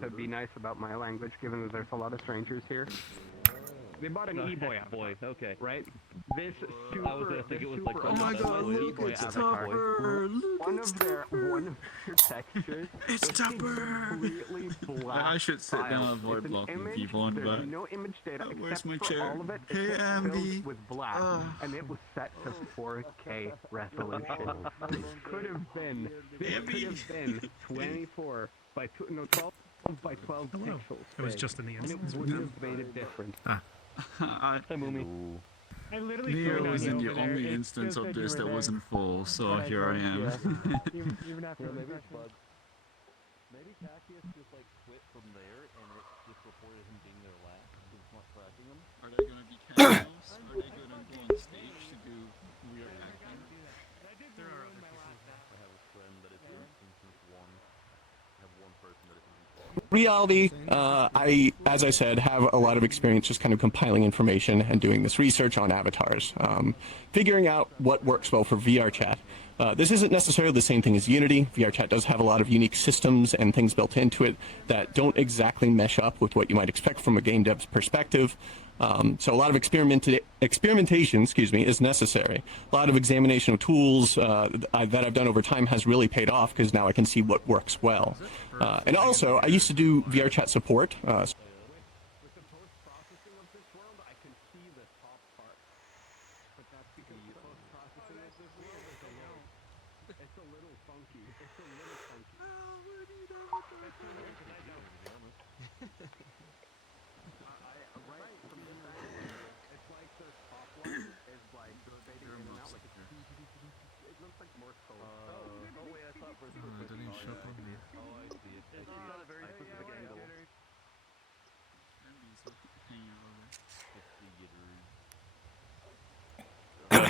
to be nice about my language, given that there's a lot of strangers here. They bought an e-boy avatar, okay. right? This super, I was gonna think it was like Oh my god, look, it's Tupper! One of their textures. It's Tupper! Completely black. I should sit down and avoid blocking people on There's that. no image data Where's my except for chair? all of it. Hey, Ambi. With black, and it was set to 4K resolution. This could have been 24 by 12 by 12 pixels. It was just in the and instance. it would have made it different. Hi, Moomy. I literally Neo was in the only instance of this that wasn't full, so here I am. Even after maybe Cassius just like quit from there and it just reported him being there last because it's not tracking him. Are they gonna be cameos? Are they gonna go on stage to do weird acting? there are other people. I have a friend that is instance 1. I have one person that is instance 2. Reality, as I said, have a lot of experience just kind of compiling information and doing this research on avatars, figuring out what works well for VRChat. This isn't necessarily the same thing as Unity. VRChat does have a lot of unique systems and things built into it that don't exactly mesh up with what you might expect from a game dev's perspective. So a lot of experimentation, is necessary. A lot of examination of tools that I've done over time has really paid off because now I can see what works well. And also, I used to do VRChat support. With the post-processing of this world, I can see the top part. But that's because the post-processing of this world is a little funky. It's a little funky. Right from the back, it's like the top one is like fading in and out. Like it looks like Morse code. Oh wait, I thought for a second. I didn't even show up on me. Oh, I see it. It's got a very specific angle.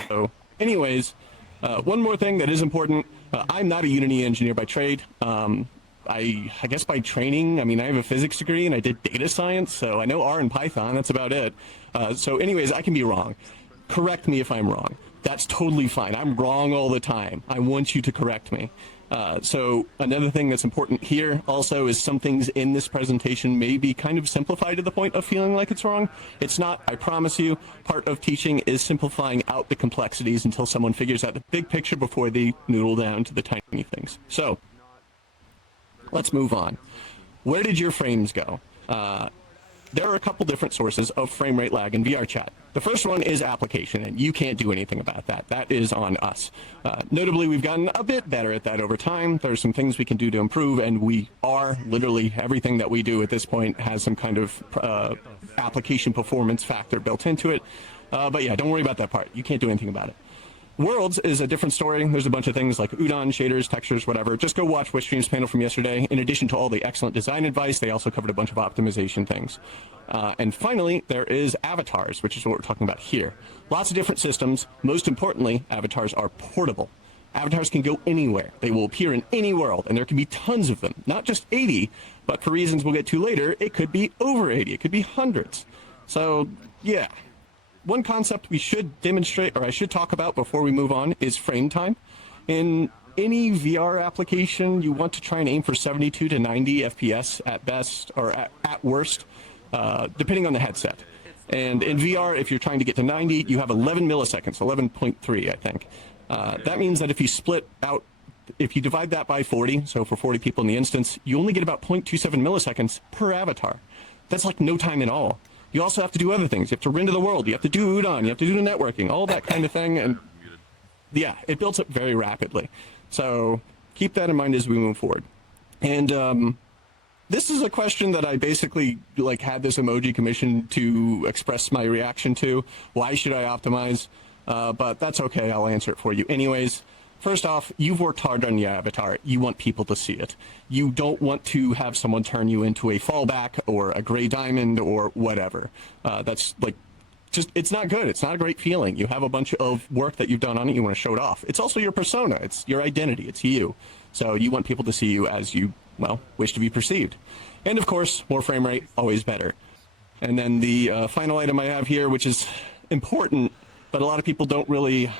So, anyways, one more thing that is important. I'm not a Unity engineer by trade. I guess by training, I have a physics degree and I did data science, so I know R and Python, that's about it. So anyways, I can be wrong. Correct me if I'm wrong. That's totally fine. I'm wrong all the time. I want you to correct me. So another thing that's important here also is some things in this presentation may be kind of simplified to the point of feeling like it's wrong. It's not, I promise you. Part of teaching is simplifying out the complexities until someone figures out the big picture before they noodle down to the tiny things. So let's move on. Where did your frames go? There are a couple different sources of frame rate lag in VRChat. The first one is application, and you can't do anything about that. That is on us. Notably, we've gotten a bit better at that over time. There's some things we can do to improve, and we are literally everything that we do at this point has some kind of application performance factor built into it. But yeah, don't worry about that part. You can't do anything about it. Worlds is a different story. There's a bunch of things like Udon, shaders, textures, whatever. Just go watch Wishstream's panel from yesterday. In addition to all the excellent design advice, they also covered a bunch of optimization things. And finally, there is avatars, which is what we're talking about here. Lots of different systems. Most importantly, avatars are portable. Avatars can go anywhere. They will appear in any world, and there can be tons of them. Not just 80, but for reasons we'll get to later, it could be over 80. It could be hundreds. So, yeah. One concept we should demonstrate, or I should talk about before we move on, is frame time. In any VR application, you want to try and aim for 72 to 90 FPS at best, or at worst, depending on the headset. And in VR, if you're trying to get to 90, you have 11 milliseconds, 11.3, I think. That means that if you divide that by 40, so for 40 people in the instance, you only get about 0.27 milliseconds per avatar. That's like no time at all. You also have to do other things. You have to render the world. You have to do Udon. You have to do the networking, all that kind of thing. And yeah, it builds up very rapidly. So keep that in mind as we move forward. And this is a question that I basically had this emoji commission to express my reaction to. Why should I optimize? But that's okay. I'll answer it for you anyways. First off, you've worked hard on your avatar. You want people to see it. You don't want to have someone turn you into a fallback or a gray diamond or whatever. That's it's not good. It's not a great feeling. You have a bunch of work that you've done on it. You want to show it off. It's also your persona. It's your identity. It's you. So you want people to see you as you, wish to be perceived. And of course, more frame rate, always better. And then the final item I have here, which is important, but a lot of people don't really,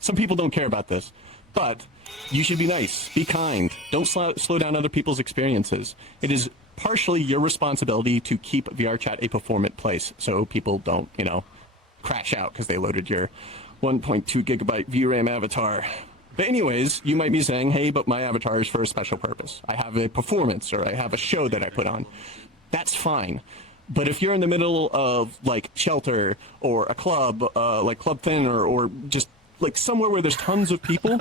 some people don't care about this, but you should be nice, be kind, don't slow down other people's experiences. It is partially your responsibility to keep VRChat a performant place so people don't, crash out because they loaded your 1.2 gigabyte VRAM avatar. But anyways, you might be saying, hey, but my avatar is for a special purpose. I have a performance or I have a show that I put on. That's fine. But if you're in the middle of like shelter or a club, like Club Thin or just like somewhere where there's tons of people,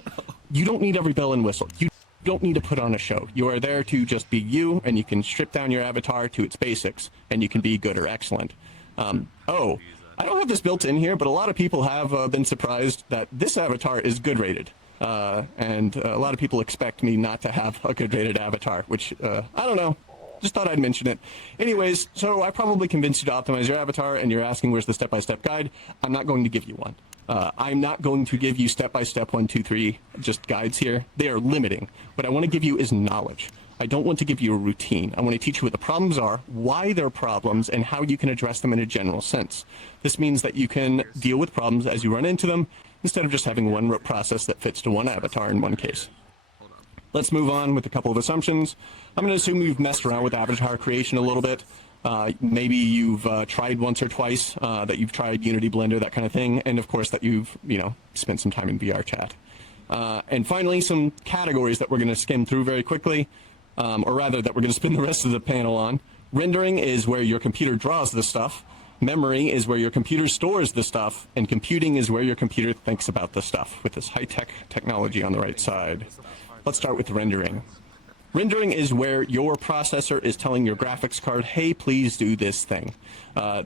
you don't need every bell and whistle. You don't need to put on a show. You are there to just be you, and you can strip down your avatar to its basics, and you can be good or excellent. Oh, I don't have this built in here, but a lot of people have been surprised that this avatar is good rated. And a lot of people expect me not to have a good rated avatar, which, I don't know. Just thought I'd mention it. Anyways, so I probably convinced you to optimize your avatar, and you're asking where's the step-by-step guide. I'm not going to give you one. I'm not going to give you step-by-step 1, 2, 3 just guides here. They are limiting. What I want to give you is knowledge. I don't want to give you a routine. I want to teach you what the problems are, why they're problems, and how you can address them in a general sense. This means that you can deal with problems as you run into them, instead of just having one rote process that fits to one avatar in one case. Let's move on with a couple of assumptions. I'm going to assume you've messed around with avatar creation a little bit. Maybe you've tried once or twice, that you've tried Unity, Blender, that kind of thing, and of course that you've, spent some time in VRChat. And finally, some categories that we're going to skim through very quickly, or rather that we're going to spend the rest of the panel on. Rendering is where your computer draws the stuff. Memory is where your computer stores the stuff, and computing is where your computer thinks about the stuff, with this high-tech technology on the right side. Let's start with rendering. Rendering is where your processor is telling your graphics card, hey, please do this thing.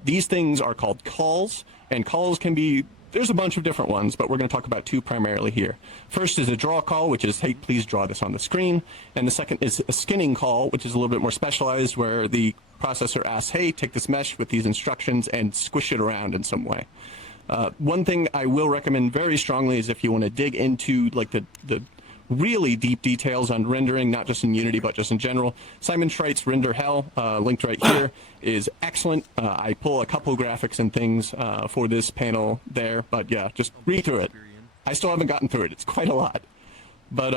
These things are called calls, and calls can be, there's a bunch of different ones, but we're going to talk about two primarily here. First is a draw call, which is, hey, please draw this on the screen. And the second is a skinning call, which is a little bit more specialized, where the processor asks, hey, take this mesh with these instructions and squish it around in some way. One thing I will recommend very strongly is if you want to dig into like the really deep details on rendering, not just in Unity, but just in general. Simon Schreit's Render Hell, linked right here, is excellent. I pull a couple graphics and things for this panel there, but yeah, just read through it. I still haven't gotten through it. It's quite a lot. But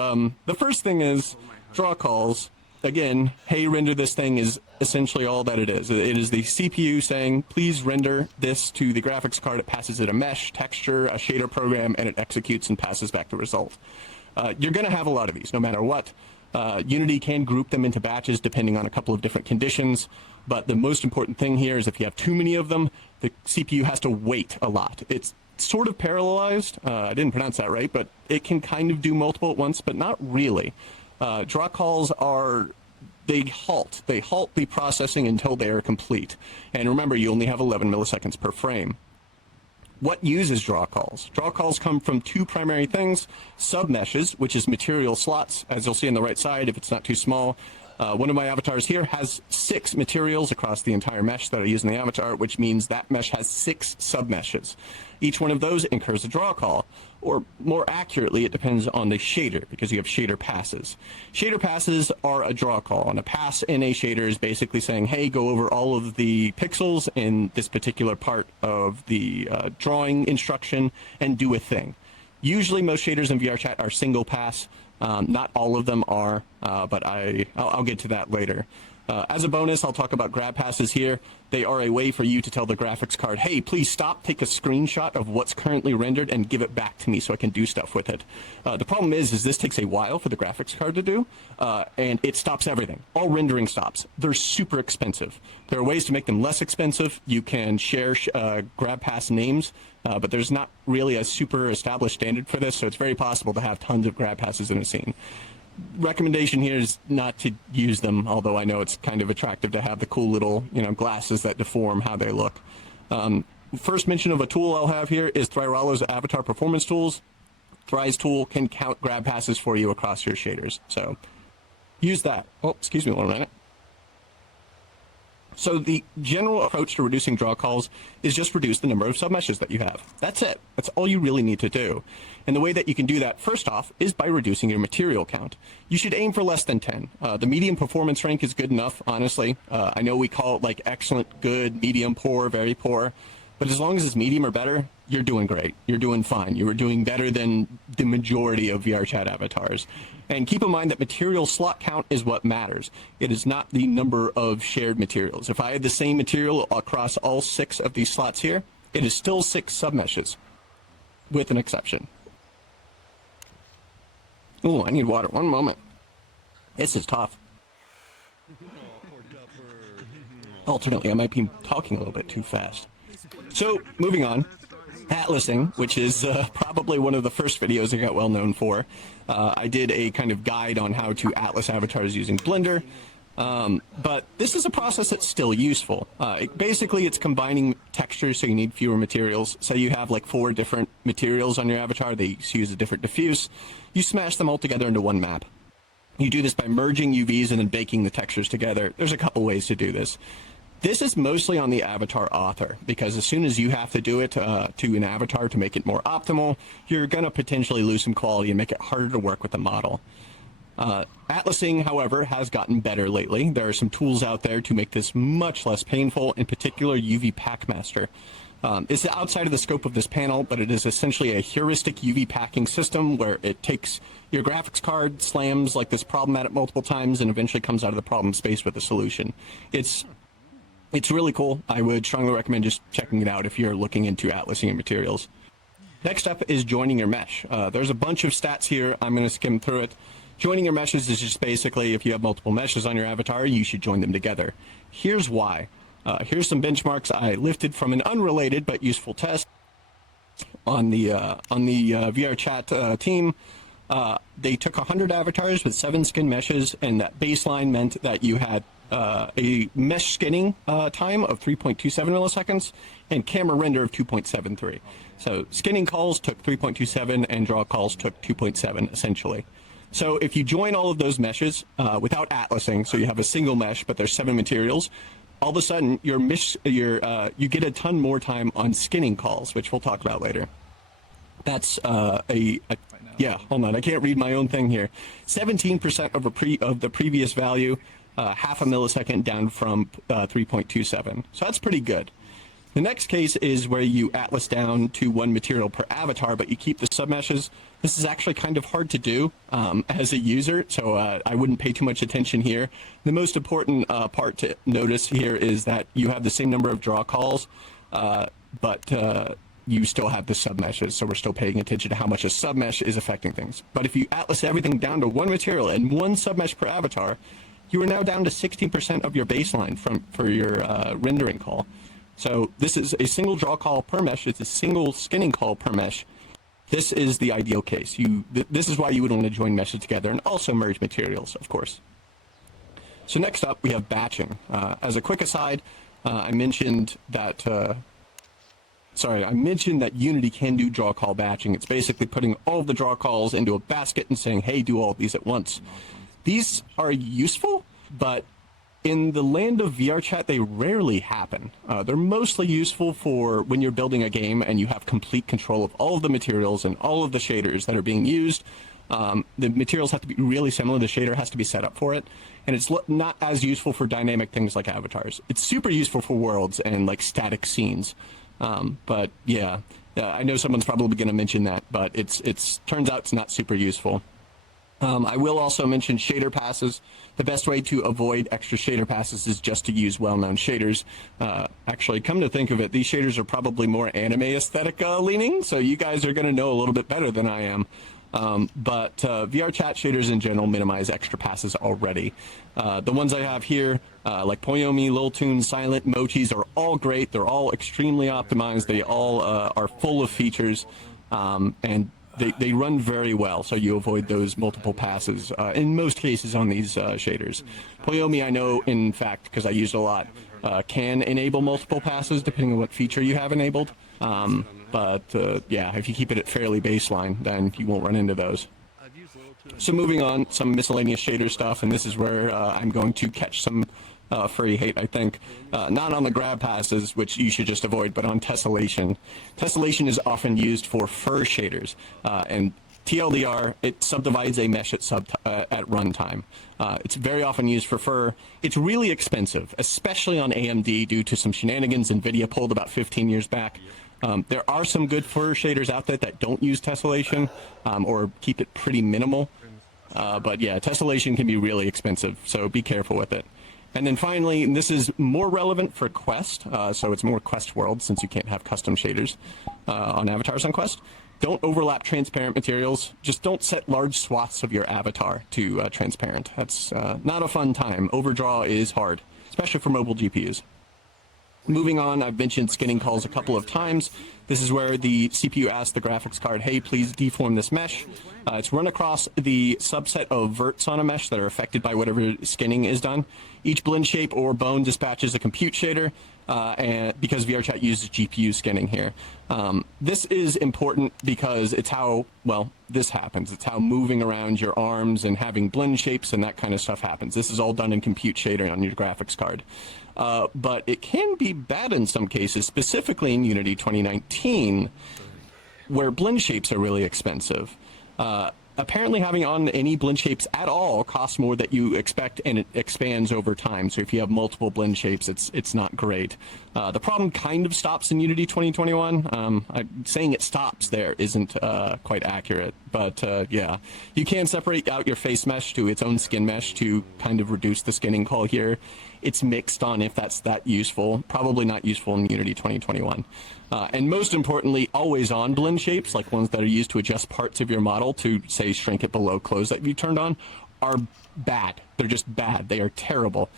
the first thing is draw calls. Again, hey, render this thing is essentially all that it is. It is the CPU saying, please render this to the graphics card. It passes it a mesh, texture, a shader program, and it executes and passes back the result. You're going to have a lot of these, no matter what. Unity can group them into batches depending on a couple of different conditions, but the most important thing here is if you have too many of them, the CPU has to wait a lot. It's sort of parallelized. I didn't pronounce that right, but it can kind of do multiple at once, but not really. Draw calls are, they halt the processing until they are complete. And remember, you only have 11 milliseconds per frame. What uses draw calls? Draw calls come from two primary things: submeshes, which is material slots, as you'll see on the right side if it's not too small. One of my avatars here has 6 materials across the entire mesh that I use in the avatar, which means that mesh has 6 submeshes. Each one of those incurs a draw call, or more accurately, it depends on the shader, because you have shader passes. Shader passes are a draw call, and a pass in a shader is basically saying, hey, go over all of the pixels in this particular part of the drawing instruction and do a thing. Usually most shaders in VRChat are single pass. Not all of them are, but I'll get to that later. As a bonus, I'll talk about grab passes here. They are a way for you to tell the graphics card, hey, please stop, take a screenshot of what's currently rendered and give it back to me so I can do stuff with it. The problem is this takes a while for the graphics card to do, and it stops everything. All rendering stops. They're super expensive. There are ways to make them less expensive. You can share grab pass names, but there's not really a super established standard for this, so it's very possible to have tons of grab passes in a scene. Recommendation here is not to use them, although I know it's kind of attractive to have the cool little, glasses that deform how they look. First mention of a tool I'll have here is Thryralla's Avatar Performance Tools. Thry's tool can count grab passes for you across your shaders, so use that. Oh, excuse me one minute. So the general approach to reducing draw calls is just reduce the number of submeshes that you have. That's it. That's all you really need to do. And the way that you can do that, first off, is by reducing your material count. You should aim for less than 10. The medium performance rank is good enough, honestly. I know we call it like excellent, good, medium, poor, very poor. But as long as it's medium or better, you're doing great. You're doing fine. You're doing better than the majority of VRChat avatars. And keep in mind that material slot count is what matters. It is not the number of shared materials. If I had the same material across all 6 of these slots here, it is still 6 submeshes, with an exception. Ooh, I need water. One moment. This is tough. Alternately, I might be talking a little bit too fast. So, moving on. Atlasing, which is probably one of the first videos I got well known for. I did a kind of guide on how to atlas avatars using Blender. But this is a process that's still useful. Basically, it's combining textures, so you need fewer materials. Say you have like 4 different materials on your avatar. They use a different diffuse. You smash them all together into one map. You do this by merging UVs and then baking the textures together. There's a couple ways to do this. This is mostly on the avatar author, because as soon as you have to do it to an avatar to make it more optimal, you're going to potentially lose some quality and make it harder to work with the model. Atlasing, however, has gotten better lately. There are some tools out there to make this much less painful, in particular UV Packmaster. It's outside of the scope of this panel, but it is essentially a heuristic UV packing system where it takes your graphics card, slams like this problem at it multiple times, and eventually comes out of the problem space with a solution. It's really cool. I would strongly recommend just checking it out if you're looking into atlasing your materials. Next up is joining your mesh. There's a bunch of stats here. I'm going to skim through it. Joining your meshes is just basically if you have multiple meshes on your avatar, you should join them together. Here's why. Here's some benchmarks I lifted from an unrelated but useful test on the VRChat team. They took 100 avatars with 7 skin meshes, and that baseline meant that you had a mesh skinning time of 3.27 milliseconds and camera render of 2.73. So skinning calls took 3.27 and draw calls took 2.7 essentially. So if you join all of those meshes without atlasing, so you have a single mesh but there's 7 materials, all of a sudden you get a ton more time on skinning calls, which we'll talk about later. That's yeah, hold on, I can't read my own thing here. 17% of the previous value, half a millisecond down from 3.27. So that's pretty good. The next case is where you atlas down to 1 material per avatar, but you keep the submeshes. This is actually kind of hard to do as a user, so I wouldn't pay too much attention here. The most important part to notice here is that you have the same number of draw calls, but you still have the submeshes, so we're still paying attention to how much a submesh is affecting things. But if you atlas everything down to 1 material and 1 submesh per avatar, you are now down to 16% of your baseline for your rendering call. So this is a single draw call per mesh. It's a single skinning call per mesh. This is the ideal case. This is why you would want to join meshes together and also merge materials, of course. So next up, we have batching. As a quick aside, I mentioned that Unity can do draw call batching. It's basically putting all of the draw calls into a basket and saying, hey, do all of these at once. These are useful, but in the land of VRChat, they rarely happen. They're mostly useful for when you're building a game and you have complete control of all of the materials and all of the shaders that are being used. The materials have to be really similar. The shader has to be set up for it. And it's not as useful for dynamic things like avatars. It's super useful for worlds and like static scenes. But yeah, I know someone's probably going to mention that, but it's turns out it's not super useful. I will also mention shader passes. The best way to avoid extra shader passes is just to use well-known shaders. Actually, come to think of it, these shaders are probably more anime aesthetic leaning, so you guys are going to know a little bit better than I am. But VRChat shaders in general minimize extra passes already. The ones I have here, like Poyomi, Lil Tunes, Silent, Mochis, are all great. They're all extremely optimized. They all are full of features, and they run very well, so you avoid those multiple passes in most cases on these shaders. Poyomi, I know, in fact, because I use it a lot, can enable multiple passes depending on what feature you have enabled. But yeah, if you keep it at fairly baseline, then you won't run into those. So moving on, some miscellaneous shader stuff, and this is where I'm going to catch some furry hate, I think. Not on the grab passes, which you should just avoid, but on tessellation. Tessellation is often used for fur shaders, and TLDR, it subdivides a mesh at runtime. It's very often used for fur. It's really expensive, especially on AMD due to some shenanigans NVIDIA pulled about 15 years back. There are some good fur shaders out there that don't use tessellation or keep it pretty minimal. But yeah, tessellation can be really expensive, so be careful with it. And then finally, and this is more relevant for Quest, so it's more Quest world since you can't have custom shaders on avatars on Quest. Don't overlap transparent materials. Just don't set large swaths of your avatar to transparent. That's not a fun time. Overdraw is hard, especially for mobile GPUs. Moving on, I've mentioned skinning calls a couple of times. This is where the CPU asks the graphics card, hey, please deform this mesh. It's run across the subset of verts on a mesh that are affected by whatever skinning is done. Each blend shape or bone dispatches a compute shader, and because VRChat uses GPU skinning here. This is important because it's how, well, this happens. It's how moving around your arms and having blend shapes and that kind of stuff happens. This is all done in compute shader on your graphics card. But it can be bad in some cases, specifically in Unity 2019, where blend shapes are really expensive. Apparently having on any blend shapes at all costs more than you expect, and it expands over time. So if you have multiple blend shapes, it's not great. The problem kind of stops in Unity 2021. Saying it stops there isn't quite accurate, but yeah. You can separate out your face mesh to its own skin mesh to kind of reduce the skinning call here. It's mixed on if that's that useful. Probably not useful in Unity 2021. And most importantly, always on blend shapes, like ones that are used to adjust parts of your model to, say, shrink it below close that you turned on, are bad. They're just bad. They are terrible.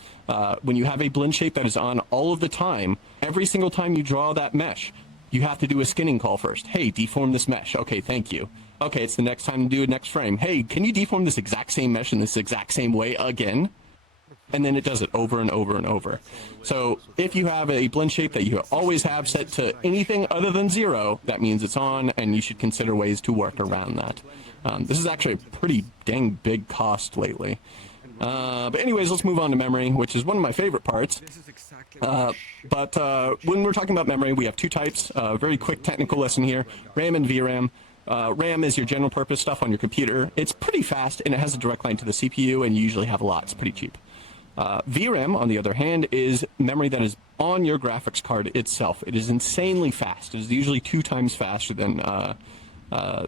When you have a blend shape that is on all of the time, every single time you draw that mesh, you have to do a skinning call first. Hey, deform this mesh. Okay, thank you. Okay, it's the next time to do it next frame. Hey, can you deform this exact same mesh in this exact same way again? And then it does it over and over and over. So if you have a blend shape that you always have set to anything other than 0, that means it's on, and you should consider ways to work around that. This is actually a pretty dang big cost lately. But anyways, let's move on to memory, which is one of my favorite parts. But when we're talking about memory, we have two types. Very quick technical lesson here, RAM and VRAM. RAM is your general purpose stuff on your computer. It's pretty fast, and it has a direct line to the CPU, and you usually have a lot. It's pretty cheap. VRAM, on the other hand, is memory that is on your graphics card itself. It is insanely fast. It is usually 2 times faster than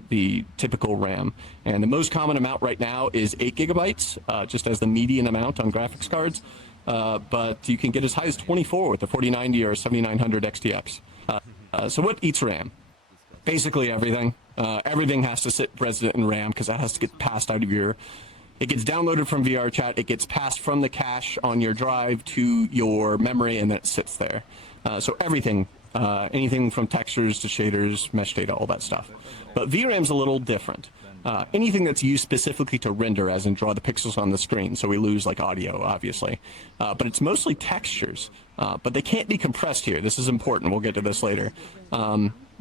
the typical RAM. And the most common amount right now is 8 gigabytes, just as the median amount on graphics cards. But you can get as high as 24 with the 4090 or 7900 XTX. So what eats RAM? Basically everything. Everything has to sit resident in RAM because that has to get passed out of your... It gets downloaded from VRChat, it gets passed from the cache on your drive to your memory, and then it sits there. So everything, anything from textures to shaders, mesh data, all that stuff. But VRAM's a little different. Anything that's used specifically to render, as in draw the pixels on the screen, so we lose like audio, obviously. But it's mostly textures, but they can't be compressed here. This is important, we'll get to this later.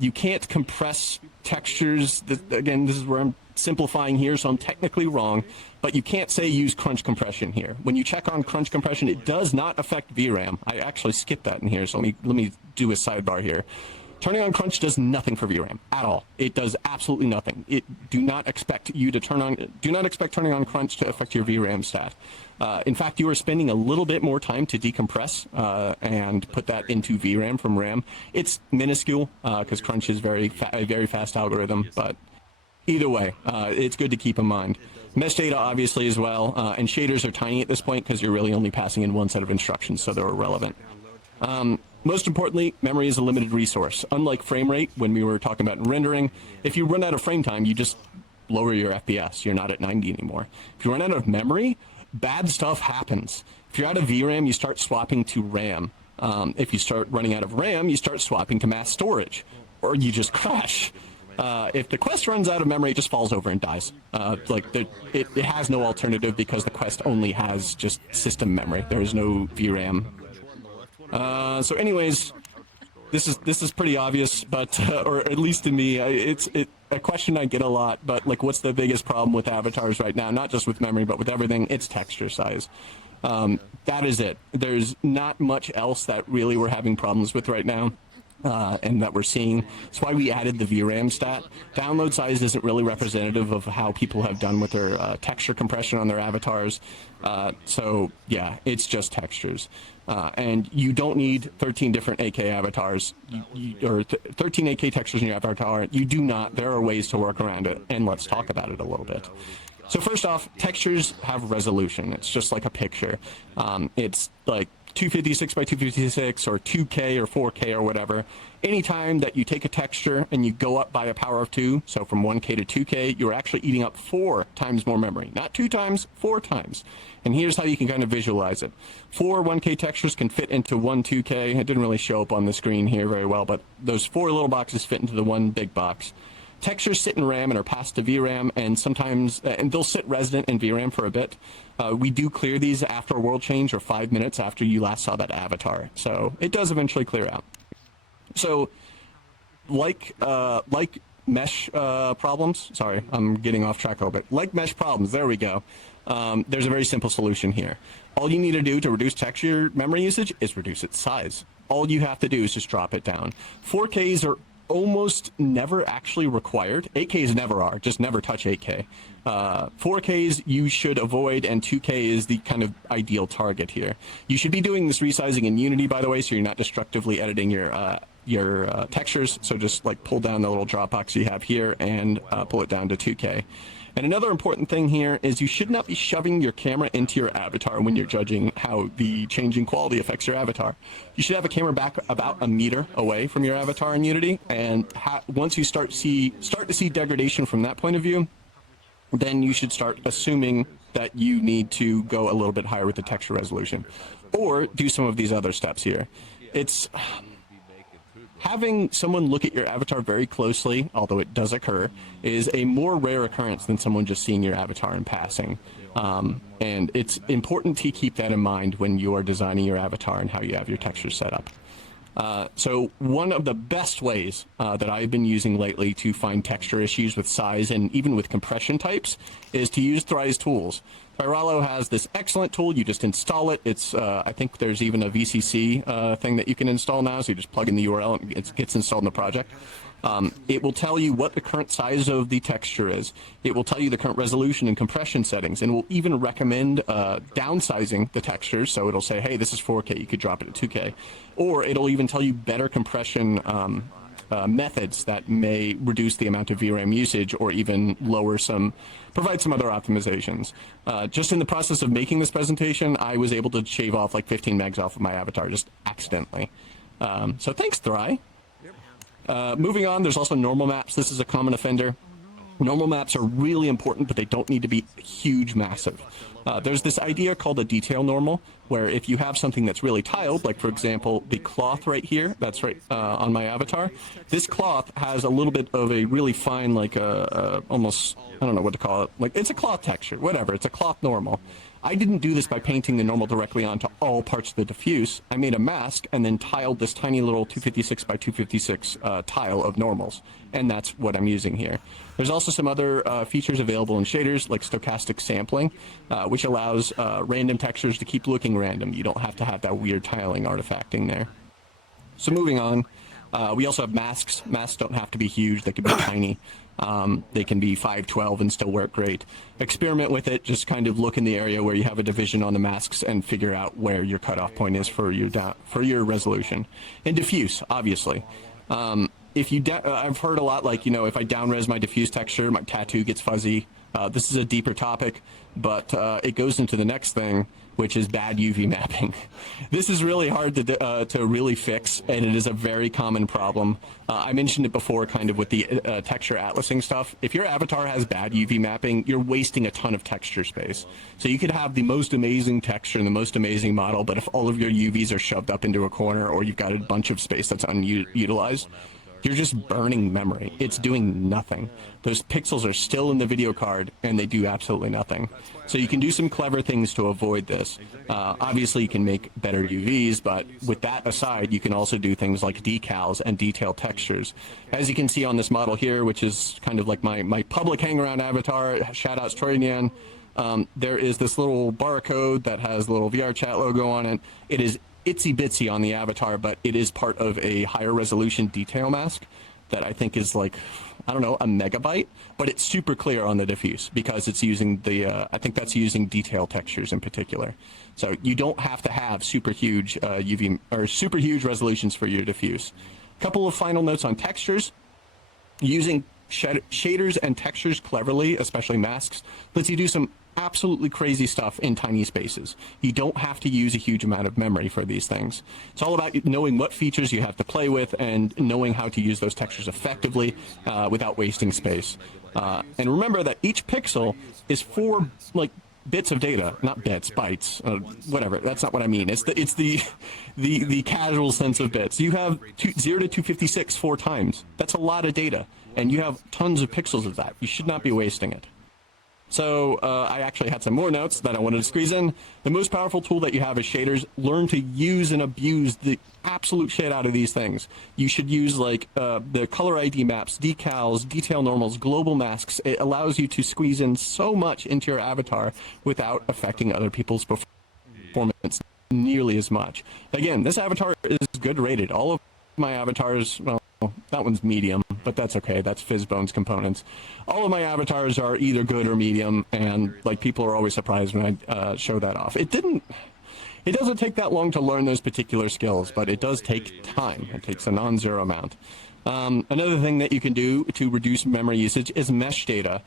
You can't compress textures. Again, this is where I'm simplifying here, so I'm technically wrong, but you can't say use crunch compression here. When you check on crunch compression, it does not affect VRAM. I actually skipped that in here, so let me do a sidebar here. Turning on crunch does nothing for VRAM at all. It does absolutely nothing. Do not expect turning on crunch to affect your VRAM stat. In fact, you are spending a little bit more time to decompress and put that into VRAM from RAM. It's minuscule because crunch is a very fast algorithm, but either way, it's good to keep in mind. Mesh data, obviously, as well, and shaders are tiny at this point because you're really only passing in one set of instructions, so they're irrelevant. Most importantly, memory is a limited resource. Unlike frame rate, when we were talking about rendering, if you run out of frame time, you just lower your FPS. You're not at 90 anymore. If you run out of memory, bad stuff happens. If you're out of VRAM, you start swapping to RAM. If you start running out of RAM, you start swapping to mass storage, or you just crash. If the Quest runs out of memory, it just falls over and dies. It has no alternative because the Quest only has just system memory. There is no VRAM. So anyways, this is pretty obvious, but or at least to me, it's a question I get a lot. But like, what's the biggest problem with avatars right now? Not just with memory, but with everything. It's texture size. That is it. There's not much else that really we're having problems with right now. and that we're seeing. That's why we added the VRAM stat. Download size isn't really representative of how people have done with their texture compression on their avatars. So yeah, it's just textures. And you don't need 13 different AK avatars, or 13 AK textures in your avatar. You do not. There are ways to work around it, and let's talk about it a little bit. So first off, textures have resolution. It's just like a picture. It's like 256 by 256 or 2K or 4K or whatever. Anytime that you take a texture and you go up by a power of 2, so from 1K to 2K, you're actually eating up 4 times more memory. Not 2 times, 4 times. And here's how you can kind of visualize it. 4 1K textures can fit into 1 2K. It didn't really show up on the screen here very well, but those 4 little boxes fit into the one big box. Textures sit in RAM and are passed to VRAM, and sometimes, and they'll sit resident in VRAM for a bit. We do clear these after a world change or 5 minutes after you last saw that avatar. So it does eventually clear out. So, like mesh problems, sorry, I'm getting off track a little bit. Like mesh problems, there we go. There's a very simple solution here. All you need to do to reduce texture memory usage is reduce its size. All you have to do is just drop it down. 4Ks are almost never actually required. 8Ks never are, just never touch 8K. 4Ks you should avoid, and 2K is the kind of ideal target here. You should be doing this resizing in Unity, by the way, so you're not destructively editing your textures. So just like pull down the little drop box you have here and pull it down to 2K. And another important thing here is you should not be shoving your camera into your avatar when you're judging how the changing quality affects your avatar. You should have a camera back about 1 meter away from your avatar in Unity, and once you start to see degradation from that point of view, then you should start assuming that you need to go a little bit higher with the texture resolution, or do some of these other steps here. It's having someone look at your avatar very closely, although it does occur, is a more rare occurrence than someone just seeing your avatar in passing. And it's important to keep that in mind when you are designing your avatar and how you have your textures set up. So one of the best ways that I've been using lately to find texture issues with size and even with compression types is to use Thry's tools. Furality has this excellent tool. You just install it. It's I think there's even a VCC thing that you can install now, so you just plug in the URL and it gets installed in the project. It will tell you what the current size of the texture is. It will tell you the current resolution and compression settings, and will even recommend downsizing the textures. So it'll say, hey, this is 4K, you could drop it to 2K. Or it'll even tell you better compression methods that may reduce the amount of VRAM usage or even provide some other optimizations. Just in the process of making this presentation, I was able to shave off like 15 megs off of my avatar just accidentally. So thanks, Thry. Moving on, there's also normal maps. This is a common offender. Normal maps are really important, but they don't need to be huge, massive. There's this idea called a detail normal, where if you have something that's really tiled, like for example, the cloth right here, that's right on my avatar, this cloth has a little bit of a really fine, like almost, I don't know what to call it, like it's a cloth texture, whatever, it's a cloth normal. I didn't do this by painting the normal directly onto all parts of the diffuse. I made a mask and then tiled this tiny little 256 by 256 tile of normals, and that's what I'm using here. There's also some other features available in shaders, like stochastic sampling, which allows random textures to keep looking random. You don't have to have that weird tiling artifacting there. So moving on, we also have masks. Masks don't have to be huge, they can be tiny. They can be 512 and still work great. Experiment with it, just kind of look in the area where you have a division on the masks and figure out where your cutoff point is for your resolution. And diffuse, obviously. I've heard a lot, like, you know, if I down-res my diffuse texture, my tattoo gets fuzzy. This is a deeper topic, but it goes into the next thing, which is bad UV mapping. This is really hard to really fix, and it is a very common problem. I mentioned it before, kind of with the texture atlasing stuff. If your avatar has bad UV mapping, you're wasting a ton of texture space. So you could have the most amazing texture and the most amazing model, but if all of your UVs are shoved up into a corner, or you've got a bunch of space that's unutilized, you're just burning memory. It's doing nothing. Those pixels are still in the video card, and they do absolutely nothing. So you can do some clever things to avoid this. Obviously, you can make better UVs, but with that aside, you can also do things like decals and detailed textures. As you can see on this model here, which is kind of like my public hangaround avatar, shoutouts Troynian, there is this little barcode that has the little VRChat logo on it. It is itsy bitsy on the avatar, but it is part of a higher resolution detail mask that I think is like, I don't know, a megabyte, but it's super clear on the diffuse because it's using the, I think that's using detail textures in particular. So you don't have to have super huge UV or super huge resolutions for your diffuse. A couple of final notes on textures. Using shaders and textures cleverly, especially masks, lets you do some absolutely crazy stuff in tiny spaces. You don't have to use a huge amount of memory for these things. It's all about knowing what features you have to play with and knowing how to use those textures effectively without wasting space. And remember that each pixel is 4 bits of data, not bits, bytes, whatever. That's not what I mean. It's the casual sense of bits. You have 0 to 256 4 times. That's a lot of data, and you have tons of pixels of that. You should not be wasting it. So I actually had some more notes that I wanted to squeeze in. The most powerful tool that you have is shaders. Learn to use and abuse the absolute shit out of these things. You should use the color ID maps, decals, detail normals, global masks. It allows you to squeeze in so much into your avatar without affecting other people's performance nearly as much. Again, this avatar is good rated. All of my avatars, well, that one's medium, but that's okay. That's Fizzbone's components. All of my avatars are either good or medium, and people are always surprised when I show that off. It doesn't take that long to learn those particular skills, but it does take time. It takes a non-zero amount. Another thing that you can do to reduce memory usage is mesh data.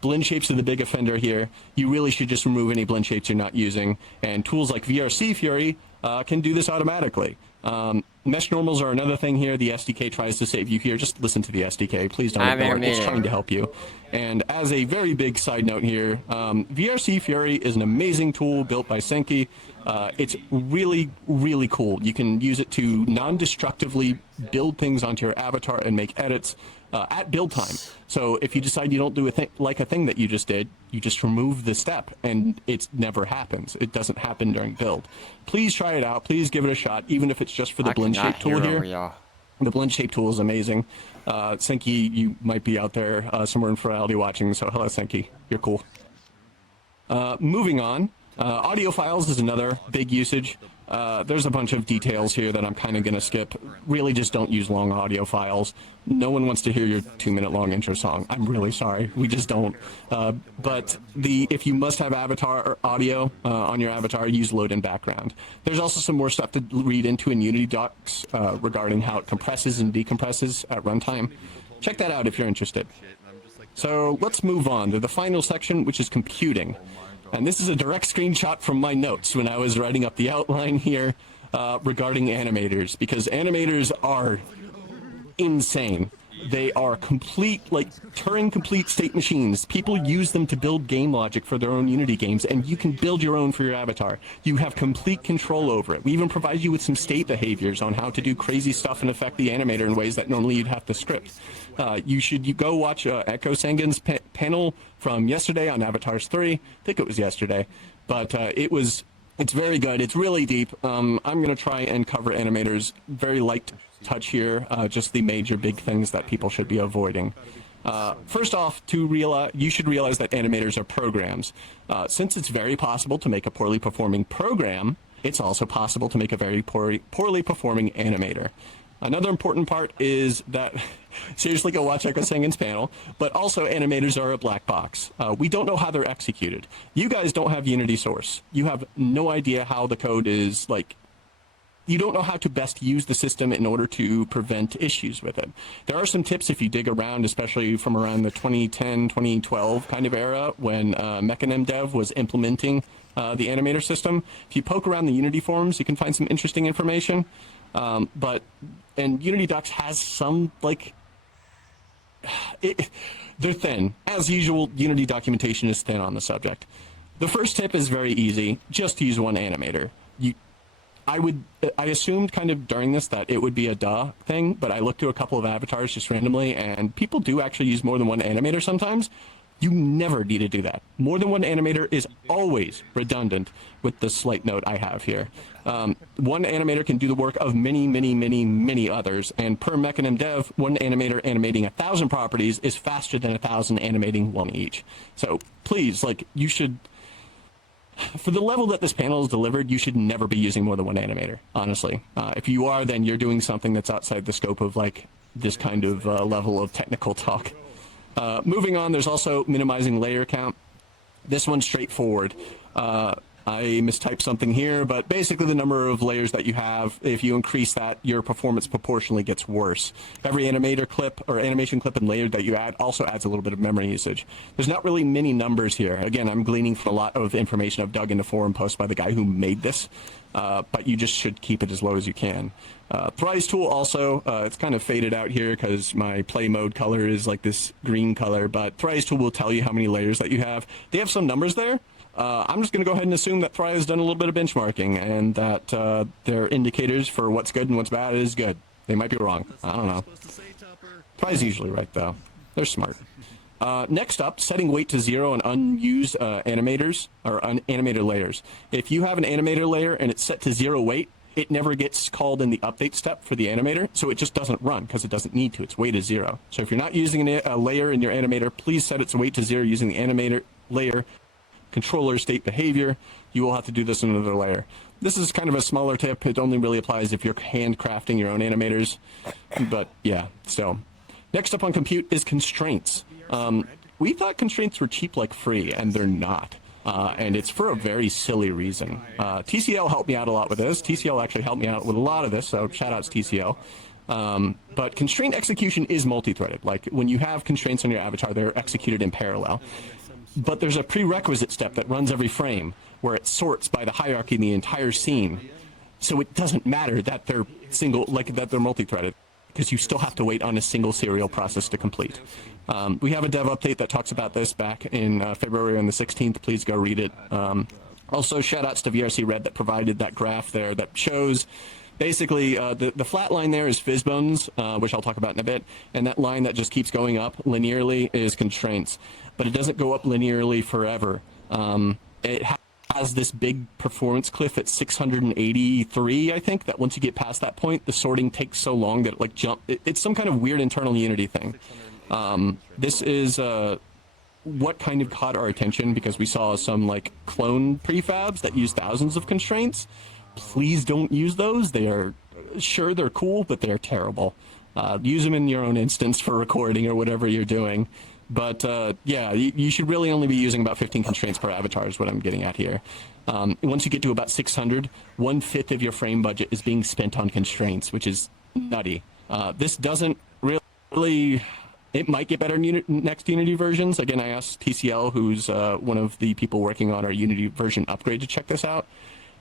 Blend shapes are the big offender here. You really should just remove any blend shapes you're not using, and tools like VRC Fury can do this automatically. Mesh normals are another thing here. The SDK tries to save you here. Just listen to the SDK. Please don't ignore it. It's trying to help you. And as a very big side note here, VRC Fury is an amazing tool built by Senki. It's really, really cool. You can use it to non-destructively build things onto your avatar and make edits at build time. So if you decide you don't do a thing that you just did, you just remove the step, and it never happens. It doesn't happen during build. Please try it out. Please give it a shot, even if it's just for the blend shape tool here. The blend shape tool is amazing. Senki, you might be out there somewhere in Furality watching, so hello, Senki. You're cool. Moving on. Audio files is another big usage. There's a bunch of details here that I'm kind of going to skip. Really just don't use long audio files. No one wants to hear your 2-minute-long intro song. I'm really sorry. We just don't. But if you must have avatar audio on your avatar, use load in background. There's also some more stuff to read into in Unity docs regarding how it compresses and decompresses at runtime. Check that out if you're interested. So let's move on to the final section, which is computing. And this is a direct screenshot from my notes when I was writing up the outline here regarding animators, because animators are insane. They are complete, Turing complete state machines. People use them to build game logic for their own Unity games, and you can build your own for your avatar. You have complete control over it. We even provide you with some state behaviors on how to do crazy stuff and affect the animator in ways that normally you'd have to script. You go watch Echo Sangin's panel from yesterday on Avatars 3. I think it was yesterday, but it's very good. It's really deep. I'm going to try and cover animators very light touch here, just the major big things that people should be avoiding. First off, you should realize that animators are programs. Since it's very possible to make a poorly performing program, it's also possible to make a very poorly performing animator. Another important part is that, seriously, go watch Echo Sangin's panel, but also animators are a black box. We don't know how they're executed. You guys don't have Unity source. You have no idea how the code is, you don't know how to best use the system in order to prevent issues with it. There are some tips if you dig around, especially from around the 2010, 2012 kind of era when Mechanim Dev was implementing the animator system. If you poke around the Unity forums, you can find some interesting information. And Unity Docs has some, they're thin. As usual, Unity documentation is thin on the subject. The first tip is very easy. Just use one animator. I assumed kind of during this that it would be a duh thing, but I looked through a couple of avatars just randomly, and people do actually use more than one animator sometimes. You never need to do that. More than one animator is always redundant, with the slight note I have here. One animator can do the work of many, many, many, many others, and per Mechanim Dev, one animator animating 1,000 properties is faster than 1,000 animating one each. So please, you should... For the level that this panel is delivered, you should never be using more than one animator, honestly. If you are, then you're doing something that's outside the scope of like this kind of level of technical talk. Moving on, there's also minimizing layer count. This one's straightforward. I mistyped something here, but basically the number of layers that you have, if you increase that, your performance proportionally gets worse. Every animator clip or animation clip and layer that you add also adds a little bit of memory usage. There's not really many numbers here. Again, I'm gleaning from a lot of information I've dug into forum posts by the guy who made this, but you just should keep it as low as you can. Thrice tool also, it's kind of faded out here because my play mode color is like this green color, but Thrice tool will tell you how many layers that you have. They have some numbers there. I'm just going to go ahead and assume that Thry has done a little bit of benchmarking and that their indicators for what's good and what's bad is good. They might be wrong. I don't know. Thry's usually right, though. They're smart. Next up, setting weight to 0 on unused animators or animator layers. If you have an animator layer and it's set to 0 weight, it never gets called in the update step for the animator, so it just doesn't run because it doesn't need to. Its weight is 0. So if you're not using a layer in your animator, please set its weight to 0 using the animator layer controller state behavior. You will have to do this in another layer. This is kind of a smaller tip. It only really applies if you're handcrafting your own animators. But yeah, still. Next up on compute is constraints. We thought constraints were cheap like free, and they're not. And it's for a very silly reason. TCL helped me out a lot with this. TCL actually helped me out with a lot of this, so shout outs TCL. But constraint execution is multi-threaded. Like when you have constraints on your avatar, they're executed in parallel. But there's a prerequisite step that runs every frame where it sorts by the hierarchy in the entire scene. So it doesn't matter that they're that they're multi-threaded, because you still have to wait on a single serial process to complete. We have a dev update that talks about this back in February on the 16th. Please go read it. Also, shout outs to VRC Red that provided that graph there that shows basically the flat line there is FizzBones, which I'll talk about in a bit, and that line that just keeps going up linearly is constraints. But it doesn't go up linearly forever. It has this big performance cliff at 683, I think, that once you get past that point, the sorting takes so long that it like it's some kind of weird internal Unity thing. This is what kind of caught our attention because we saw some like clone prefabs that use thousands of constraints. Please don't use those. They're cool, but they're terrible. Use them in your own instance for recording or whatever you're doing. But yeah, you should really only be using about 15 constraints per avatar is what I'm getting at here. Once you get to about 600, 1/5 of your frame budget is being spent on constraints, which is nutty. This doesn't really... It might get better in next Unity versions. Again, I asked TCL, who's one of the people working on our Unity version upgrade, to check this out.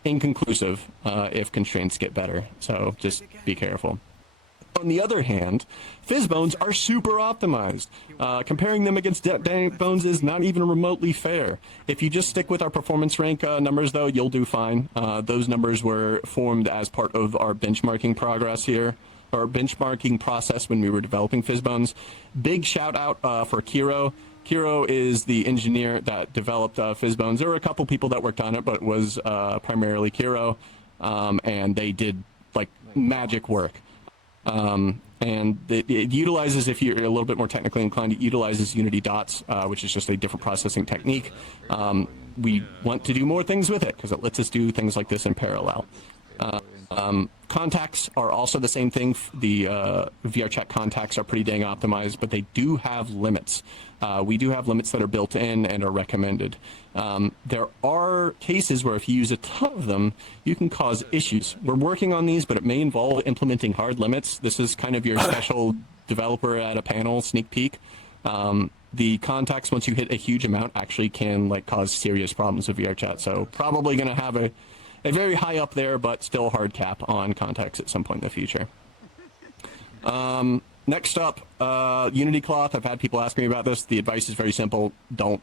Inconclusive if constraints get better, so just be careful. On the other hand, FizzBones are super optimized. Comparing them against Dynamic Bones is not even remotely fair. If you just stick with our performance rank numbers, though, you'll do fine. Those numbers were formed as part of our benchmarking progress here, or benchmarking process when we were developing FizzBones. Big shout out for Kiro. Kiro is the engineer that developed FizzBones. There were a couple people that worked on it, but it was primarily Kiro, and they did like magic work. And it utilizes, if you're a little bit more technically inclined, it utilizes Unity dots, which is just a different processing technique. We want to do more things with it because it lets us do things like this in parallel. Contacts are also the same thing. The VRChat contacts are pretty dang optimized, but they do have limits. We do have limits that are built in and are recommended. There are cases where if you use a ton of them, you can cause issues. We're working on these, but it may involve implementing hard limits. This is kind of your special developer at a panel sneak peek. The contacts, once you hit a huge amount, actually can like cause serious problems with VRChat. So probably going to have a very high up there, but still hard cap on contacts at some point in the future. Next up, Unity Cloth. I've had people ask me about this. The advice is very simple. Don't.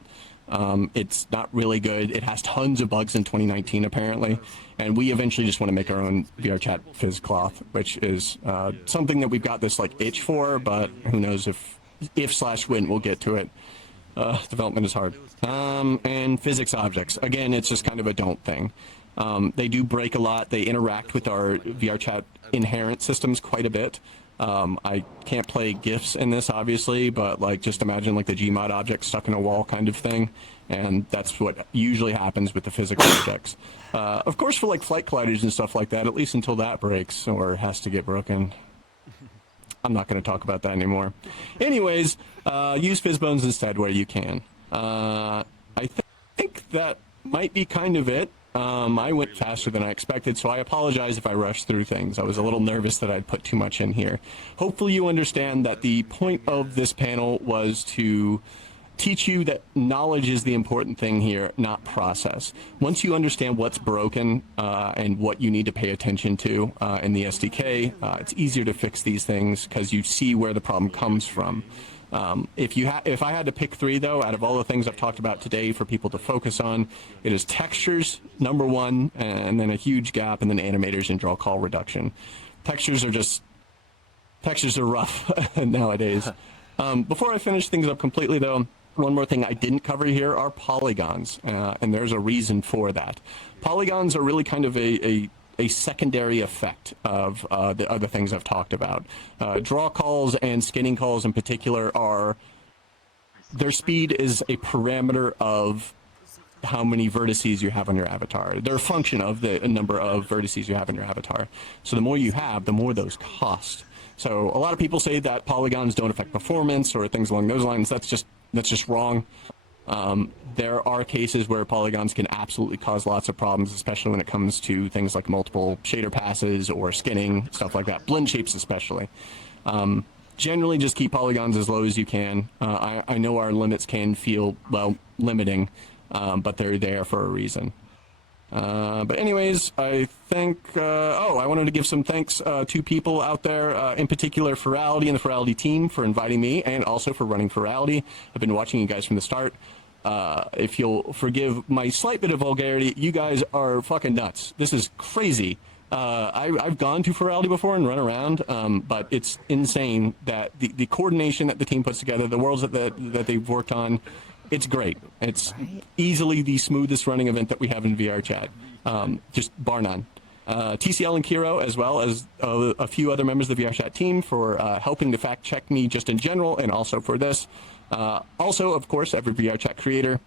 It's not really good. It has tons of bugs in 2019, apparently. And we eventually just want to make our own VRChat Fizz Cloth, which is something that we've got this like itch for, but who knows if/when we'll get to it. Development is hard. And physics objects. Again, it's just kind of a don't thing. They do break a lot. They interact with our VRChat inherent systems quite a bit. I can't play GIFs in this, obviously, but like just imagine like the Gmod object stuck in a wall kind of thing. And that's what usually happens with the physical objects. Of course, for like flight colliders and stuff like that, at least until that breaks or has to get broken. I'm not going to talk about that anymore. Anyways, use Fizzbones instead where you can. I think that might be kind of it. I went faster than I expected, so I apologize if I rushed through things. I was a little nervous that I'd put too much in here. Hopefully you understand that the point of this panel was to teach you that knowledge is the important thing here, not process. Once you understand what's broken and what you need to pay attention to in the SDK, it's easier to fix these things because you see where the problem comes from. If I had to pick 3, though, out of all the things I've talked about today for people to focus on, it is textures, number 1, and then a huge gap, and then animators and draw call reduction. Textures are rough nowadays. Before I finish things up completely, though, one more thing I didn't cover here are polygons, and there's a reason for that. Polygons are really kind of a secondary effect of the other things I've talked about. Draw calls and skinning calls in particular their speed is a parameter of how many vertices you have on your avatar. They're a function of the number of vertices you have in your avatar. So the more you have, the more those cost. So a lot of people say that polygons don't affect performance or things along those lines. That's just wrong. There are cases where polygons can absolutely cause lots of problems, especially when it comes to things like multiple shader passes or skinning, stuff like that. Blend shapes especially. Generally, just keep polygons as low as you can. I know our limits can feel, well, limiting, but they're there for a reason. But anyways, I think, I wanted to give some thanks to people out there, in particular Furality and the Furality team for inviting me and also for running Furality. I've been watching you guys from the start. If you'll forgive my slight bit of vulgarity, you guys are fucking nuts. This is crazy. I've gone to Furality before and run around, but it's insane that the coordination that the team puts together, the worlds that they've worked on, it's great. It's easily the smoothest running event that we have in VRChat, just bar none. TCL and Kiro, as well as a few other members of the VRChat team for helping to fact check me just in general and also for this. Also, of course, every VRChat creator,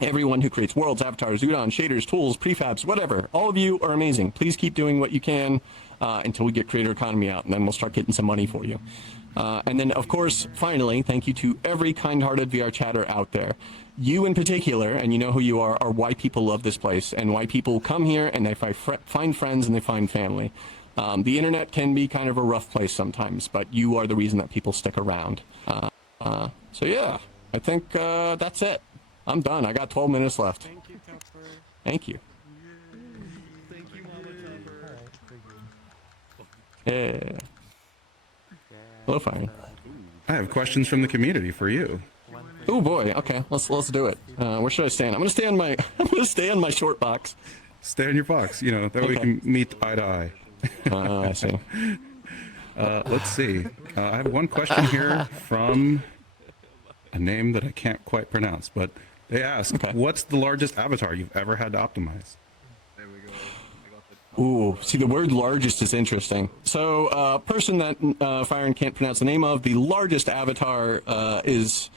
everyone who creates worlds, avatars, Udon, shaders, tools, prefabs, whatever. All of you are amazing. Please keep doing what you can until we get creator economy out, and then we'll start getting some money for you. And then, of course, finally, thank you to every kind-hearted VR chatter out there. You in particular, and you know who you are why people love this place and why people come here and they find friends and they find family. The internet can be kind of a rough place sometimes, but you are the reason that people stick around. So yeah, I think that's it. I'm done. I got 12 minutes left. Thank you, Tupper. Thank you. Thank you, Mama Tupper. Yeah. Hello, Fire. I have questions from the community for you. Oh boy. Okay, let's do it. Where should I stand? I'm gonna stay on my short box. Stay in your box, you know, that way we can meet eye to eye. I see. Let's see. I have one question here from a name that I can't quite pronounce, but they ask, what's the largest avatar you've ever had to optimize? Ooh, see, the word largest is interesting. So, person that Firen can't pronounce the name of, the largest avatar is...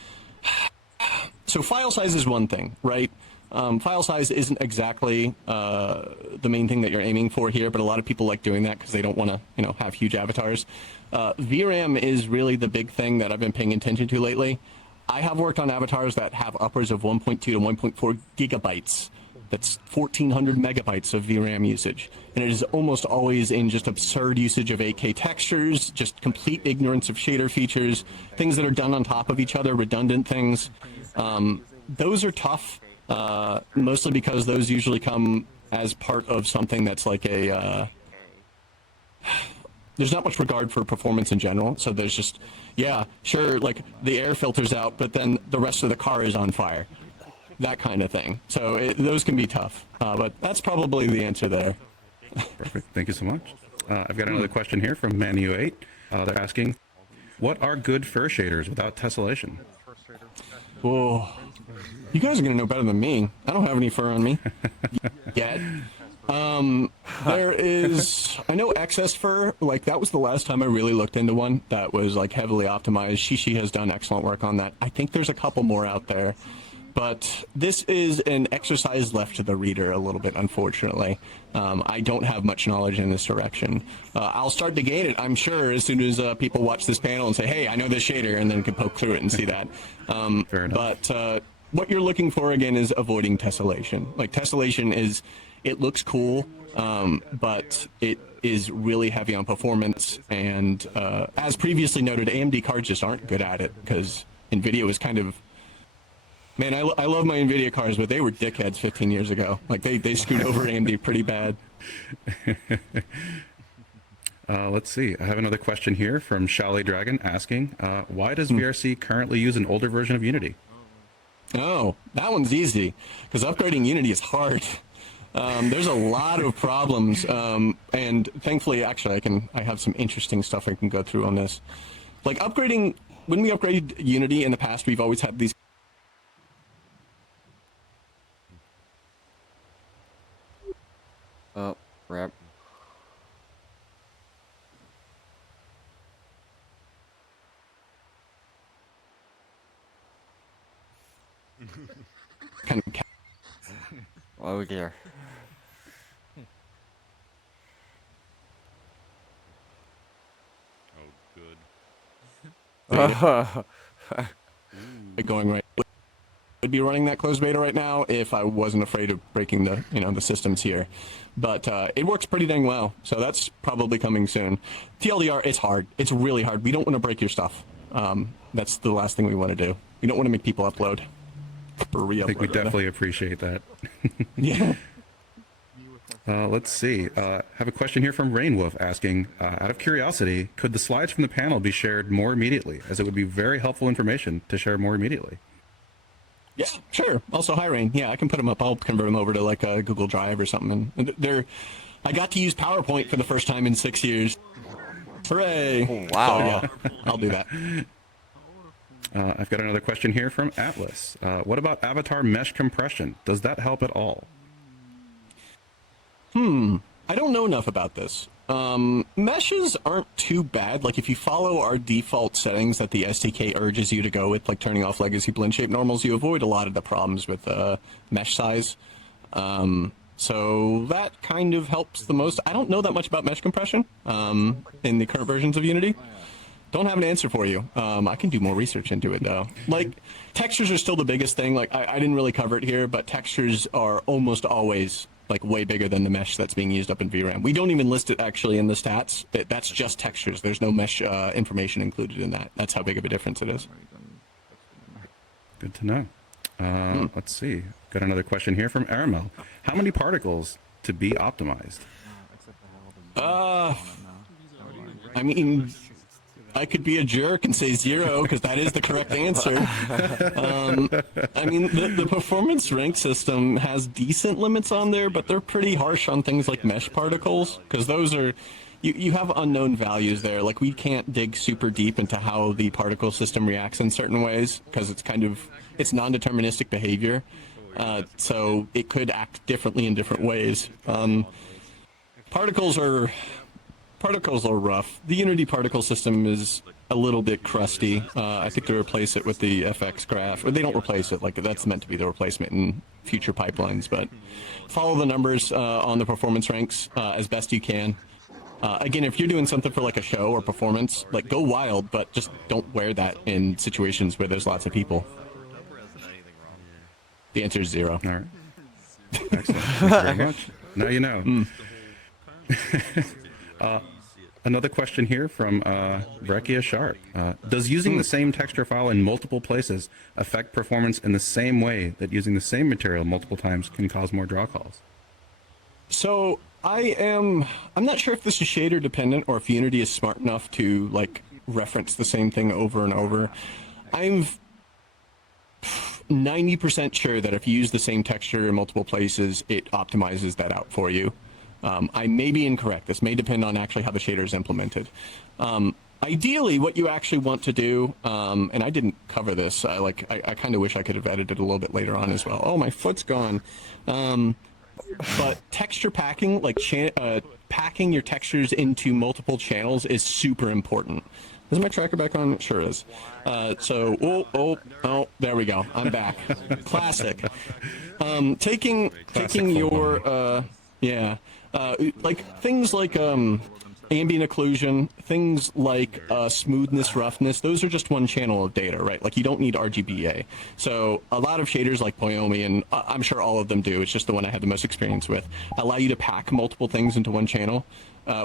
So file size is one thing, right? File size isn't exactly the main thing that you're aiming for here, but a lot of people like doing that because they don't want to, have huge avatars. VRAM is really the big thing that I've been paying attention to lately. I have worked on avatars that have upwards of 1.2 to 1.4 gigabytes. That's 1,400 megabytes of VRAM usage. And it is almost always in just absurd usage of 8K textures, just complete ignorance of shader features, things that are done on top of each other, redundant things. Those are tough, mostly because those usually come as part of something that's like a... there's not much regard for performance in general, so there's just, yeah, sure, like the air filters out, but then the rest of the car is on fire. That kind of thing. So those can be tough, but that's probably the answer there. Perfect. Thank you so much. I've got another question here from Manu8. They're asking, what are good fur shaders without tessellation? Whoa. You guys are going to know better than me. I don't have any fur on me yet. There is, I know excess fur, like that was the last time I really looked into one that was like heavily optimized. Shishi has done excellent work on that. I think there's a couple more out there. but this is an exercise left to the reader a little bit, unfortunately. I don't have much knowledge in this direction. I'll start to gain it, I'm sure, as soon as people watch this panel and say, hey, I know this shader, and then can poke through it and see that. Fair enough. But what you're looking for, again, is avoiding tessellation. Like, tessellation is, it looks cool, but it is really heavy on performance, and as previously noted, AMD cards just aren't good at it, because NVIDIA was kind of, man, I love my NVIDIA cards, but they were dickheads 15 years ago. Like, they screwed over AMD pretty bad. Let's see. I have another question here from Chalet Dragon asking, why does VRC currently use an older version of Unity? Oh, that one's easy, because upgrading Unity is hard. There's a lot of problems, and thankfully, actually, I have some interesting stuff I can go through on this. Like, upgrading, when we upgraded Unity in the past, we've always had these Oh, crap. kind of Oh dear. going right. I'd be running that closed beta right now if I wasn't afraid of breaking the the systems here, but it works pretty dang well. So that's probably coming soon. TLDR, it's hard. It's really hard. We don't want to break your stuff. That's the last thing we want to do. We don't want to make people upload. I think we definitely appreciate that. Yeah. Let's see. Have a question here from Rainwolf asking, out of curiosity, could the slides from the panel be shared more immediately, as it would be very helpful information to share more immediately? Yeah, sure. Also, hi, Rain. Yeah, I can put them up. I'll convert them over to like a Google Drive or something. And I got to use PowerPoint for the first time in 6 years. Hooray! Oh, wow. So, yeah, I'll do that. I've got another question here from Atlas. What about avatar mesh compression? Does that help at all? I don't know enough about this. Meshes aren't too bad. Like, if you follow our default settings that the SDK urges you to go with, like turning off legacy blend shape normals, you avoid a lot of the problems with mesh size. So that kind of helps the most. I don't know that much about mesh compression in the current versions of Unity. Don't have an answer for you. I can do more research into it, though. Like, textures are still the biggest thing. Like, I didn't really cover it here, but textures are almost always like way bigger than the mesh that's being used up in VRAM. We don't even list it actually in the stats. That's just textures. There's no mesh information included in that. That's how big of a difference it is. Good to know. Let's see. Got another question here from Aramel. How many particles to be optimized? I mean, I could be a jerk and say 0 because that is the correct answer. I mean, the performance rank system has decent limits on there, but they're pretty harsh on things like mesh particles, because those are, you have unknown values there. Like, we can't dig super deep into how the particle system reacts in certain ways, because it's kind of, it's non-deterministic behavior. So it could act differently in different ways. Particles are rough. The Unity particle system is a little bit crusty. I think they replace it with the FX graph, or they don't replace it. Like, that's meant to be the replacement in future pipelines. But follow the numbers on the performance ranks as best you can. Again, if you're doing something for like a show or performance, like, go wild, but just don't wear that in situations where there's lots of people. The answer is 0. All right. Excellent. Thank you very much. Now you know. Another question here from Brekia Sharp. Does using the same texture file in multiple places affect performance in the same way that using the same material multiple times can cause more draw calls? So I'm not sure if this is shader dependent or if Unity is smart enough to like reference the same thing over and over. I'm 90% sure that if you use the same texture in multiple places, it optimizes that out for you. I may be incorrect. This may depend on actually how the shader is implemented. Ideally, what you actually want to do, and I didn't cover this, I kind of wish I could have edited a little bit later on as well. Oh, my foot's gone. But texture packing, like packing your textures into multiple channels is super important. Is my tracker back on? Sure is. Oh, there we go. I'm back. Classic. Taking your, like things like ambient occlusion, things like smoothness, roughness, those are just one channel of data, right? Like you don't need RGBA. So a lot of shaders like Poyomi, and I'm sure all of them do, it's just the one I had the most experience with, allow you to pack multiple things into one channel,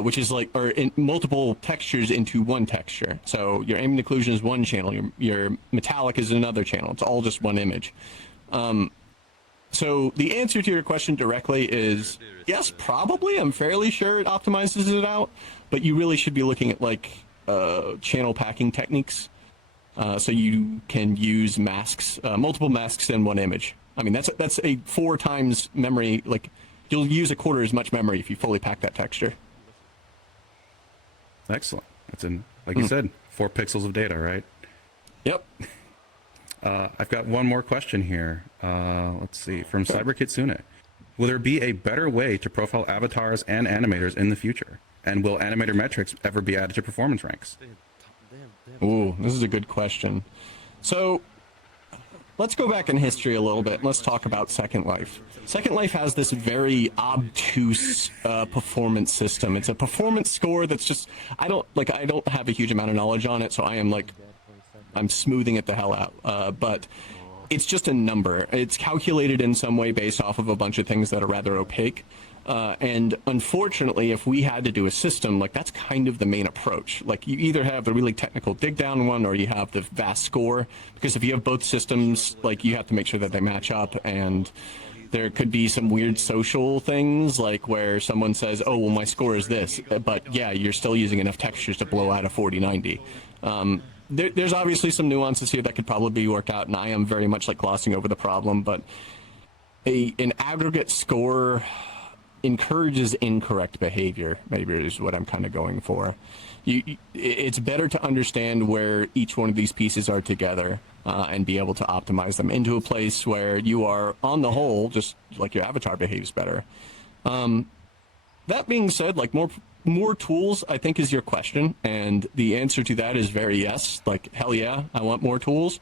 which is like, or in multiple textures into one texture. So your ambient occlusion is one channel, your metallic is another channel. It's all just one image. So the answer to your question directly is yes, probably. I'm fairly sure it optimizes it out, but you really should be looking at like channel packing techniques, so you can use masks, multiple masks in one image. I mean, that's a 4 times memory. Like you'll use a quarter as much memory if you fully pack that texture. Excellent. That's in, like you said, 4 pixels of data, right? Yep. I've got one more question here. Let's see, from CyberKitsune. Will there be a better way to profile avatars and animators in the future? And will animator metrics ever be added to performance ranks? Ooh, this is a good question. So let's go back in history a little bit and let's talk about Second Life. Second Life has this very obtuse performance system. It's a performance score that's just, I don't have a huge amount of knowledge on it, so I'm smoothing it the hell out. But it's just a number. It's calculated in some way based off of a bunch of things that are rather opaque. And unfortunately, if we had to do a system, like that's kind of the main approach. Like you either have the really technical dig down one or you have the vast score, because if you have both systems, like you have to make sure that they match up, and there could be some weird social things like where someone says, oh, well, my score is this, but yeah, you're still using enough textures to blow out a 4090. There's obviously some nuances here that could probably be worked out, and I am very much like glossing over the problem, but an aggregate score encourages incorrect behavior, maybe is what I'm kind of going for. It's better to understand where each one of these pieces are together and be able to optimize them into a place where you are, on the whole, just like your avatar behaves better. That being said, like more tools, I think, is your question, and the answer to that is very yes. Like, hell yeah, I want more tools.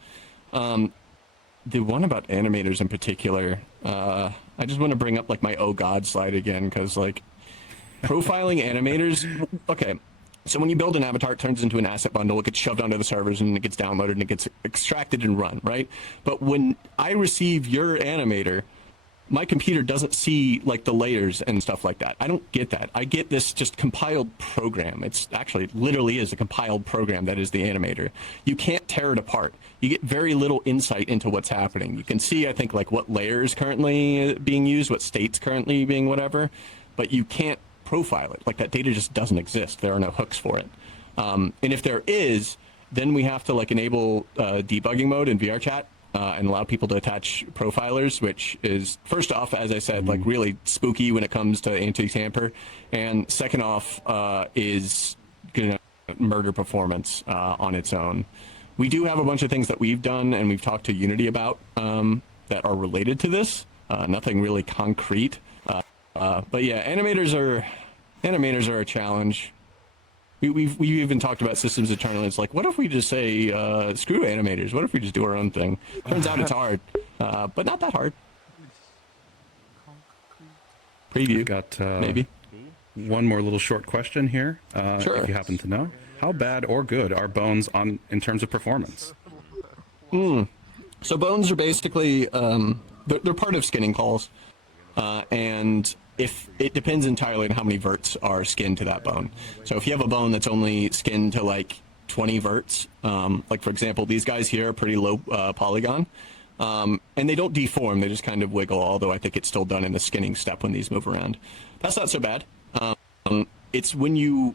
The one about animators in particular, I just want to bring up like my oh god slide again, because like profiling animators, okay, so when you build an avatar, it turns into an asset bundle, it gets shoved onto the servers and it gets downloaded and it gets extracted and run, right? But when I receive your animator, my computer doesn't see like the layers and stuff like that. I don't get that. I get this just compiled program. It's actually literally is a compiled program that is the animator. You can't tear it apart. You get very little insight into what's happening. You can see, I think, like what layer is currently being used, what state's currently being whatever, but you can't profile it. Like that data just doesn't exist. There are no hooks for it. And if there is, then we have to like enable debugging mode in VRChat. And allow people to attach profilers, which is, first off, as I said, like really spooky when it comes to anti-tamper, and second off, is gonna murder performance on its own. We do have a bunch of things that we've done and we've talked to Unity about that are related to this. Nothing really concrete, but yeah, animators are a challenge. We've even talked about systems internally. It's like, what if we just say, screw animators? What if we just do our own thing? Turns out it's hard, but not that hard. Preview, Got maybe. one more little short question here, Sure. if you happen to know. How bad or good are bones in terms of performance? So bones are basically, they're part of skinning calls, and if it depends entirely on how many verts are skinned to that bone. So if you have a bone that's only skinned to like 20 verts, like for example, these guys here are pretty low polygon, and they don't deform, they just kind of wiggle, although I think it's still done in the skinning step when these move around. That's not so bad. It's when you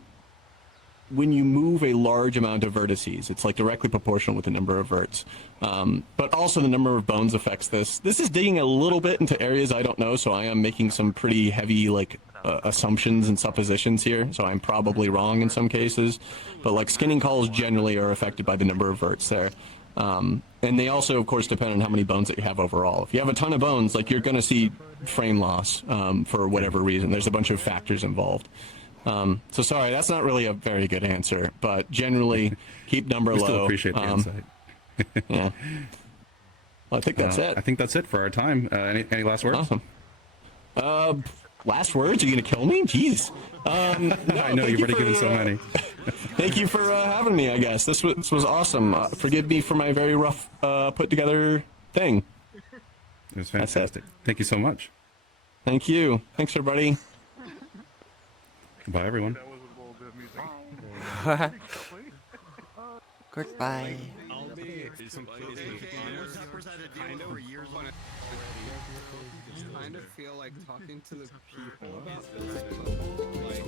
move a large amount of vertices, it's like directly proportional with the number of verts. But also the number of bones affects this. This is digging a little bit into areas I don't know, so I am making some pretty heavy like assumptions and suppositions here, so I'm probably wrong in some cases. But like skinning calls generally are affected by the number of verts there. And they also, of course, depend on how many bones that you have overall. If you have a ton of bones, like you're going to see frame loss for whatever reason. There's a bunch of factors involved. So sorry, that's not really a very good answer, but generally keep number We low. still appreciate the insight. Yeah. Well, I think that's it. I think that's it for our time. Any last words? Awesome. Last words? Are you gonna kill me? Jeez. No, I know you've already given so many. Thank you for having me. I guess this was awesome. Forgive me for my very rough put together thing. It was fantastic. Thank you so much. Thank you. Thanks, everybody. Bye, everyone. Goodbye. Kind of feel like talking to the people about this, but like